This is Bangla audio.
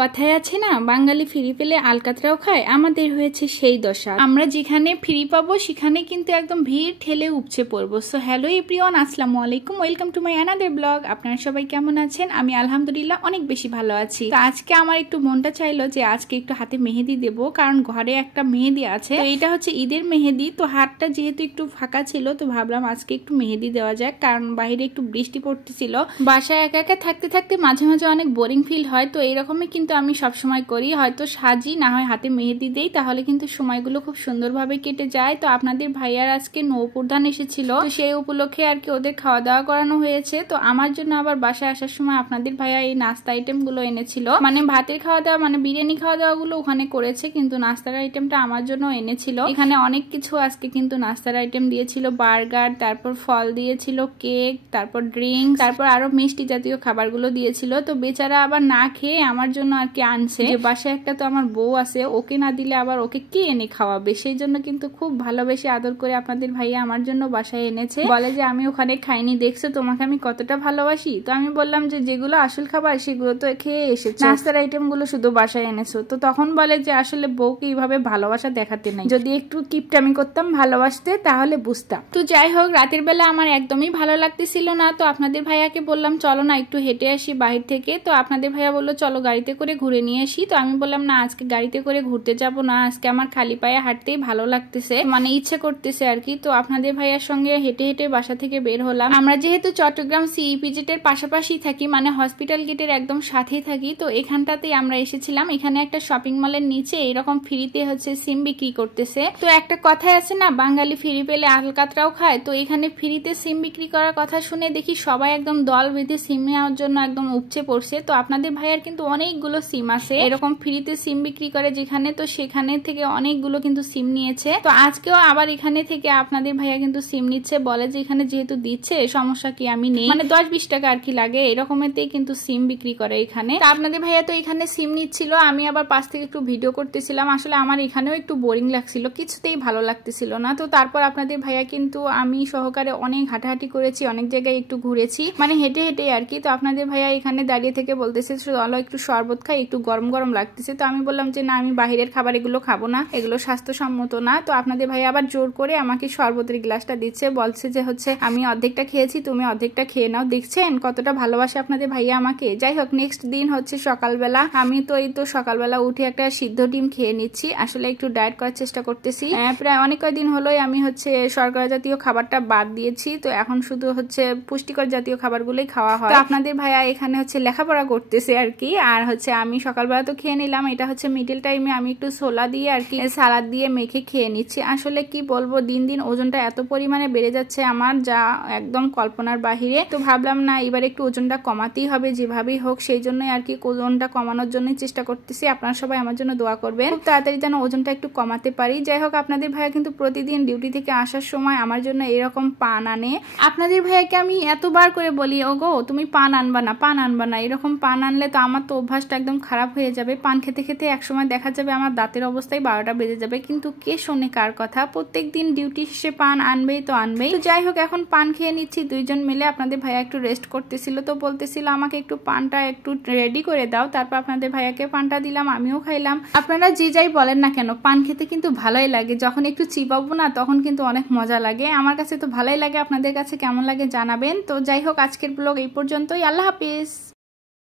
কথায় আছে না, বাঙালি ফ্রি পেলে আলকাতরাও খায়। আমাদের হয়েছে সেই দশা। আমরা যেখানে ফ্রি পাবো সেখানে কিন্তু একদম ভিড় ঠেলে উপচে পড়বো। সো হ্যালো এভরিওয়ান, আসসালামু আলাইকুম, welcome to my another blog. আপনারা সবাই কেমন আছেন? আমি আলহামদুলিল্লাহ অনেক বেশি ভালো আছি। তো আজকে আমার একটু মনটা চাইলো যে আজকে একটু হাতে মেহেদি দেবো, কারণ ঘরে একটা মেহেদি আছে। তো এটা হচ্ছে ঈদের মেহেদি। তো হাতটা যেহেতু একটু ফাঁকা ছিল, তো ভাবলাম আজকে একটু মেহেদি দেওয়া যাক, কারণ বাইরে একটু বৃষ্টি পড়তেছিল। বাসায় একা একা থাকতে থাকতে মাঝে মাঝে অনেক বোরিং ফিল হয়। তো এইরকমই কিন্তু আমি সবসময় করি, হয়তো সাজি না হয় হাতে মেহেদি দেই, তাহলে কিন্তু সময়গুলো খুব সুন্দরভাবে কেটে যায়। তো আপনাদের ভাইয়ার আজকে নৌপ্রধান এসেছিল, তো সেই উপলক্ষে আর কি ওদের খাওয়া দাওয়া করানো হয়েছে। তো আমার জন্য আবার বাসায় আসার সময় আপনাদের ভাইয়া এই নাস্তা আইটেম গুলো এনেছিল, মানে ভাতের খাওয়া দাওয়া মানে বিরিয়ানি খাওয়া দাওয়া গুলো ওখানে করেছে, কিন্তু নাস্তার আইটেমটা আমার জন্য এনেছিল। এখানে অনেক কিছু আজকে কিন্তু নাস্তার আইটেম দিয়েছিল, বার্গার, তারপর ফল দিয়েছিল, কেক, তারপর ড্রিঙ্ক, তারপর আরো মিষ্টি জাতীয় খাবারগুলো দিয়েছিল। তো বেচারা আবার না খেয়ে আমার জন্য আর কি আনছে। যে বাসায় একটা তো আমার বউ আছে, ওকে না দিলে আবার ওকে কে এনে খাওয়াবে, সেই জন্য কিন্তু খুব ভালোবেসে আদর করে আপনাদের ভাইয়া আমার জন্য বাসায় এনেছে। বলে যে আমি ওখানে খাইনি, দেখছো তোমাকে আমি কতটা ভালোবাসি। তো আমি বললাম যে যেগুলো আসল খাবার সেগুলো তো খেয়ে এসেছো, নাস্তার আইটেম গুলো শুধু বাসায় এনেছো। তো তখন বলে যে আসলে বউকে এইভাবে ভালোবাসা দেখাতে নাই, যদি একটু কিপটামি করতাম ভালোবাসতে তাহলে বুঝতাম। তো যাই হোক, রাতের বেলা আমার একদমই ভালো লাগতেছিল না। তো আপনাদের ভাইয়াকে বললাম চলো না একটু হেঁটে আসি বাহির থেকে। তো আপনাদের ভাইয়া বললো চলো গাড়িতে করে ঘুরে নিয়ে আসি। তো আমি বললাম না, আজকে গাড়িতে করে ঘুরতে যাব না, আজকে আমার খালি পায়ে হাঁটতেই ভালো লাগতেছে, মানে ইচ্ছে করতেছে আর কি। তো আপনাদের ভাইয়ার সঙ্গে হেঁটে হেঁটে বাসা থেকে বের হলাম। আমরা যেহেতু চট্টগ্রাম সিইপিজেড এর পাশাপাশি থাকি, মানে হসপিটাল গেটের একদম সাথেই থাকি, তো এখানটাতেই আমরা এসেছিলাম। এখানে একটা শপিং মলের নিচে এরকম ফ্রিতে হচ্ছে সিম বিক্রি করতেছে। তো একটা কথাই আছে না, বাঙালি ফ্রি পেলে আলকাতরাও খায়। তো এখানে ফ্রিতে সিম বিক্রি করার কথা শুনে দেখি সবাই একদম দল বেঁধে সিম নেওয়ার জন্য একদম উপচে পড়ছে। তো আপনাদের ভাইয়ার কিন্তু অনেকগুলো সিম আছে, এরকম ফ্রিতে সিম বিক্রি করে যেখানে, তো সেখানে থেকে অনেকগুলো কিন্তু সিম নিয়েছে। তো আজকেও আবার এখানে থেকে আপনাদের ভাইয়া কিন্তু সিম নিচ্ছে, বলে যে এখানে যেহেতু দিচ্ছে সমস্যা কি, আমি নেই, মানে 10-20 টাকা আর কি লাগে, এরকমেতেই কিন্তু সিম বিক্রি করে এখানে। তো আপনাদের ভাইয়া তো এখানে সিম নিচ্ছিল, আমি আবার পাশ থেকে একটু ভিডিও করতেছিলাম। আসলে আমার এখানেও একটু বোরিং লাগছিল, কিছুতেই ভালো লাগতেছিল না। তো তারপর আপনাদের ভাইয়া কিন্তু আমি সহকারে অনেক হাঁটাহাঁটি করেছি, অনেক জায়গায় একটু ঘুরেছি, মানে হেঁটে হেঁটে আর কি। তো আপনাদের ভাইয়া এখানে দাঁড়িয়ে থেকে বলতেছে চলো একটু শরবত খাই, একটু গরম গরম লাগতেছে। তো আমি বললাম যে না, আমি বাহিরের খাবার এগুলো খাবো না, এগুলো স্বাস্থ্যসম্মত না। তো আপনাদের ভাইয়া আবার জোর করে আমাকে শরবতের গ্লাসটা দিচ্ছে, বলছে যে হচ্ছে আমি অর্ধেকটা খেয়েছি, তুমি অর্ধেকটা খেয়ে নাও। দেখছেন কতটা ভালোবাসে আপনাদের ভাইয়া আমাকে। যাই হোক, নেক্সট দিন হচ্ছে সকালবেলা, আমি তো এই তো সকালবেলা উঠে একটা সিদ্ধ ডিম খেয়ে নিচ্ছি। আসলে একটু ডায়েট করার চেষ্টা করতেছি। প্রায় অনেক কয়েকদিন হলোই আমি হচ্ছে শর্করা জাতীয় খাবারটা বাদ দিয়েছি, তো এখন শুধু হচ্ছে পুষ্টিকর জাতীয় খাবারগুলোই খাওয়া হয়। তো আপনাদের ভাইয়া এখানে হচ্ছে লেখাপড়া করতেছে আর কি, আর হচ্ছে আমি সকালবেলা তো খেয়ে নিলাম। এটা হচ্ছে মিডল টাইমে আমি একটু ছোলা দিয়ে আর কি সালাদ দিয়ে মেখে খেয়ে নিচ্ছি। আসলে কি বলবো, দিন দিন ওজনটা এত পরিমাণে বেড়ে যাচ্ছে আমার, যা একদম কল্পনার বাহিরে। তো ভাবলাম না, এবার একটু ওজনটা কমাতেই হবে যেভাবেই হোক, সেই জন্যই আর কি ওজনটা কমানোর জন্যই চেষ্টা করতেছি। আপনারা সবাই আমার জন্য দোয়া করবেন, খুব তাড়াতাড়ি যেন ওজনটা একটু কমাতে পারি। যাই হোক, আপনাদের ভাইয়া কিন্তু প্রতিদিন ডিউটি থেকে আসার সময় আমার জন্য এরকম পান আনে। আপনাদের ভাইয়াকে আমি এতবার করে বলি, ওগো তুমি পান আনবা না, পান আনবা না, এরকম পান আনলে তো আমার তো অভ্যাসটা একদম খারাপ হয়ে যাবে। পান খেতে খেতে একসময় দেখা যাবে আমার দাঁতের অবস্থায় 12টা বেজে যাবে, কিন্তু কে শোনে কার কথা। প্রত্যেক দিন ডিউটি শেষে পান আনবেই তো আনবেই। তো যাই হোক, এখন পান খেয়ে নিচ্ছি দুইজন মিলে। আপনাদের ভাইয়া একটু রেস্ট করতেছিল, তো বলতেছিল আমাকে একটু পানটা একটু রেডি করে দাও। তারপর আপনাদের ভাইয়াকে পানটা দিলাম, আমিও খাইলাম। আপনারা যে যাই বলেন না কেন, পান খেতে কিন্তু ভালোই লাগে। যখন একটু চিবাবো না, তখন কিন্তু অনেক মজা লাগে। আমার কাছে তো ভালোই লাগে, আপনাদের কাছে কেমন লাগে জানাবেন। তো যাই হোক, আজকের ব্লগ এই পর্যন্তই। আল্লাহ হাফিজ।